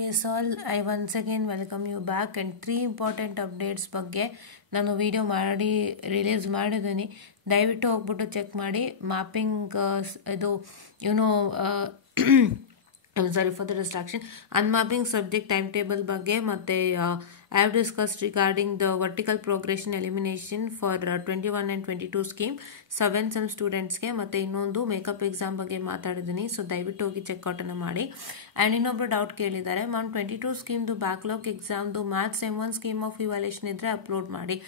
yes all, I once again welcome you back and 3 important updates ಬಗ್ಗೆ ನಾನು video ಮಾಡಿ release ಮಾಡಿದ್ದೀನಿ. ದಯವಿಟ್ಟು ಹೋಗ್ಬಿಟ್ಟು ಚೆಕ್ ಮಾಡಿ. ಮ್ಯಾಪಿಂಗ್ ಇದು I'm sorry for the distraction. Unmapping subject timetable ಬಗ್ಗೆ ಮತ್ತೆ I have discussed regarding the vertical progression elimination for 21 and 22 scheme 7 sem students ಗೆ ಮತ್ತೆ ಇನ್ನೊಂದು ಮೇಕಪ್ ಎಕ್ಸಾಮ್ ಬಗ್ಗೆ ಮಾತಾಡಿದ್ದೀನಿ. ಸೊ ದಯವಿಟ್ಟು ಹೋಗಿ ಚೆಕ್ಔಟ್ ಅನ್ನು ಮಾಡಿ. ಆ್ಯಂಡ್ ಇನ್ನೊಬ್ಬರು ಡೌಟ್ ಕೇಳಿದ್ದಾರೆ, ಮ್ಯಾಮ್ 22 ಸ್ಕೀಮ್ದು ಬ್ಯಾಕ್ಲಾಗ್ ಎಕ್ಸಾಮ್ದು maths M1 scheme of evaluation ಇದ್ರೆ ಅಪ್ಲೋಡ್ ಮಾಡಿ.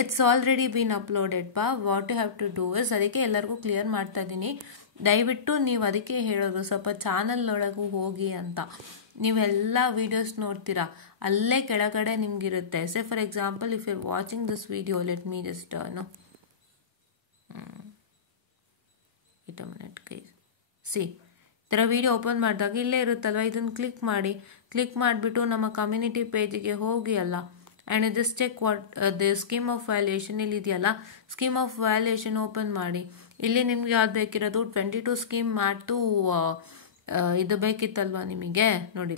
ಇಟ್ಸ್ ಆಲ್ರೆಡಿ ಬೀನ್ ಅಪ್ಲೋಡೆಡ್ ಪಾ. What you have to do is, ಅದಕ್ಕೆ ಎಲ್ಲರಿಗೂ ಕ್ಲಿಯರ್ ಮಾಡ್ತಾ ಇದ್ದೀನಿ. ದಯವಿಟ್ಟು ನೀವು ಅದಕ್ಕೆ ಹೇಳೋದು ಸ್ವಲ್ಪ ಚಾನಲ್ ಒಳಗೂ ಹೋಗಿ ಅಂತ. ನೀವೆಲ್ಲ ವಿಡಿಯೋಸ್ ನೋಡ್ತೀರಾ, ಅಲ್ಲೇ ಕೆಳಗಡೆ ನಿಮ್ಗಿರುತ್ತೆ. Say for example if you are watching this video, let me just wait a minute guys. See ಈ ಥರ ವಿಡಿಯೋ ಓಪನ್ ಮಾಡಿದಾಗ ಇಲ್ಲೇ ಇರುತ್ತಲ್ವ, ಇದನ್ನು ಕ್ಲಿಕ್ ಮಾಡಿ. ಕ್ಲಿಕ್ ಮಾಡಿಬಿಟ್ಟು ನಮ್ಮ ಕಮ್ಯುನಿಟಿ ಪೇಜಿಗೆ ಹೋಗಿ ಅಲ್ಲ, and just check what the scheme of valuation ಇಲ್ಲಿ ಇದೆಯಲ್ಲ, ಸ್ಕೀಮ್ ಆಫ್ ವ್ಯಾಲ್ಯೂಯೇಷನ್ ಓಪನ್ ಮಾಡಿ. ಇಲ್ಲಿ ನಿಮ್ಗೆ ಯಾವ್ದು ಬೇಕಿರೋದು 22 ಸ್ಕೀಮ್ ಮಾಡ್ತು ಇದು ಬೇಕಿತ್ತಲ್ವ ನಿಮಗೆ, ನೋಡಿ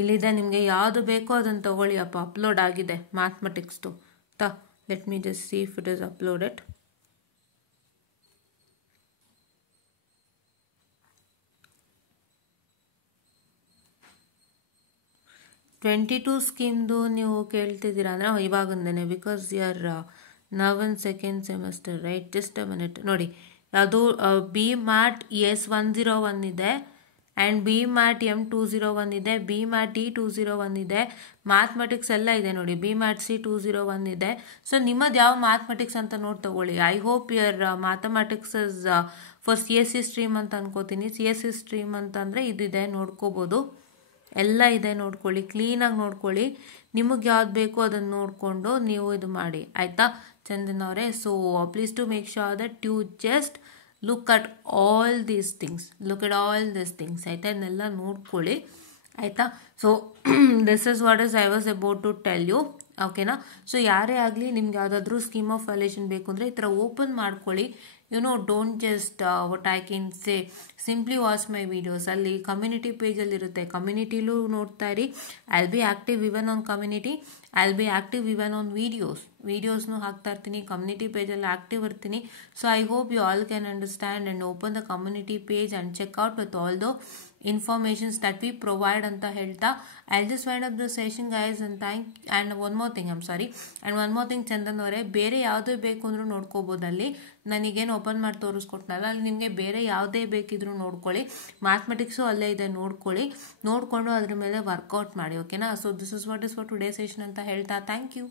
ಇಲ್ಲಿದೆ ನಿಮಗೆ ಯಾವುದು ಬೇಕೋ ಅದನ್ನು ತಗೊಳ್ಳಿ ಅಪ್ಪ. ಅಪ್ಲೋಡ್ ಆಗಿದೆ ಮ್ಯಾಥಮೆಟಿಕ್ಸ್ದು. Let me just see if it is uploaded. Twenty ಸ್ಕೀಮ್ದು ನೀವು ಕೇಳ್ತಿದ್ದೀರಾ ಅಂದರೆ ಇವಾಗಂದೇನೆ, because you are now in second semester right. Just a minute ನೋಡಿ, ಅದು ಬಿ ಮ್ಯಾಟ್ S101 ಇದೆ, ಆ್ಯಂಡ್ ಬಿ ಮ್ಯಾಟ್ M201 ಇದೆ, ಬಿ ಮ್ಯಾಟ್ E201 ಇದೆ, ಮ್ಯಾಥಮೆಟಿಕ್ಸ್ ಎಲ್ಲ ಇದೆ ನೋಡಿ. ಬಿ ಮ್ಯಾಟ್ C201 ಇದೆ. ಸೊ ನಿಮ್ಮದು ಯಾವ ಮ್ಯಾಥಮೆಟಿಕ್ಸ್ ಅಂತ ನೋಡಿ ತಗೊಳ್ಳಿ. I hope your mathematics is for CSC stream ಅಂತ ಅನ್ಕೋತೀನಿ. CSC ಸ್ಟ್ರೀಮ್ ಅಂತಂದರೆ ಇದಿದೆ, ನೋಡ್ಕೋಬೋದು. ಎಲ್ಲ ಇದೆ, ನೋಡ್ಕೊಳ್ಳಿ, ಕ್ಲೀನಾಗಿ ನೋಡ್ಕೊಳ್ಳಿ. ನಿಮಗೆ ಯಾವ್ದು ಬೇಕೋ ಅದನ್ನು ನೋಡಿಕೊಂಡು ನೀವು ಇದು ಮಾಡಿ, ಆಯಿತಾ ಚಂದನ್ ಅವರೇ. So please to make sure that you just look at all these things, ಆಯಿತಾ. ಇದನ್ನೆಲ್ಲ ನೋಡ್ಕೊಳ್ಳಿ, ಆಯಿತಾ. So this is what is I was about to tell you, ಓಕೆನಾ. ಸೊ ಯಾರೇ ಆಗಲಿ ನಿಮ್ಗೆ ಯಾವುದಾದ್ರೂ ಸ್ಕೀಮ್ ಆಫ್ ವ್ಯಾಲ್ಯೂಯೇಷನ್ ಬೇಕು ಅಂದರೆ ಈ ಥರ ಓಪನ್ ಮಾಡ್ಕೊಳ್ಳಿ. Don't just what I can say simply watch my videos. ಅಲ್ಲಿ ಕಮ್ಯುನಿಟಿ ಪೇಜಲ್ಲಿ ಇರುತ್ತೆ, ಕಮ್ಯುನಿಟಿಲೂ ನೋಡ್ತಾ ಇರಿ. I will be active even on community, I will be active even on ವಿಡಿಯೋಸ್ನು ಹಾಕ್ತಾ ಇರ್ತೀನಿ. ಕಮ್ಯುನಿಟಿ ಪೇಜಲ್ಲಿ ಆಕ್ಟಿವ್ ಇರ್ತೀನಿ. So I hope you all can understand and open the community page and check out with all the informations that we provide ಅಂತ ಹೇಳ್ತಾ I'll just wind up the session guys and one more thing Chandan ಅವರೇ, ಬೇರೆ ಯಾವುದೇ ಬೇಕು ಅಂದ್ರೂ ನೋಡ್ಕೋಬೋದು. ಅಲ್ಲಿ ನನಗೇನು ಓಪನ್ ಮಾಡಿ ತೋರಿಸ್ಕೊಟ್ನಲ್ಲ, ಅಲ್ಲಿ ನಿಮಗೆ ಬೇರೆ ಯಾವುದೇ ಬೇಕಿದ್ರೂ ನೋಡ್ಕೊಳ್ಳಿ. ಮ್ಯಾಥಮೆಟಿಕ್ಸು ಅಲ್ಲೇ ಇದೆ, ನೋಡ್ಕೊಂಡು ಅದ್ರ ಮೇಲೆ ವರ್ಕೌಟ್ ಮಾಡಿ, ಓಕೆನಾ. So this is what is for today session ಅಂತ ಹೇಳ್ತಾ ಥ್ಯಾಂಕ್ ಯು.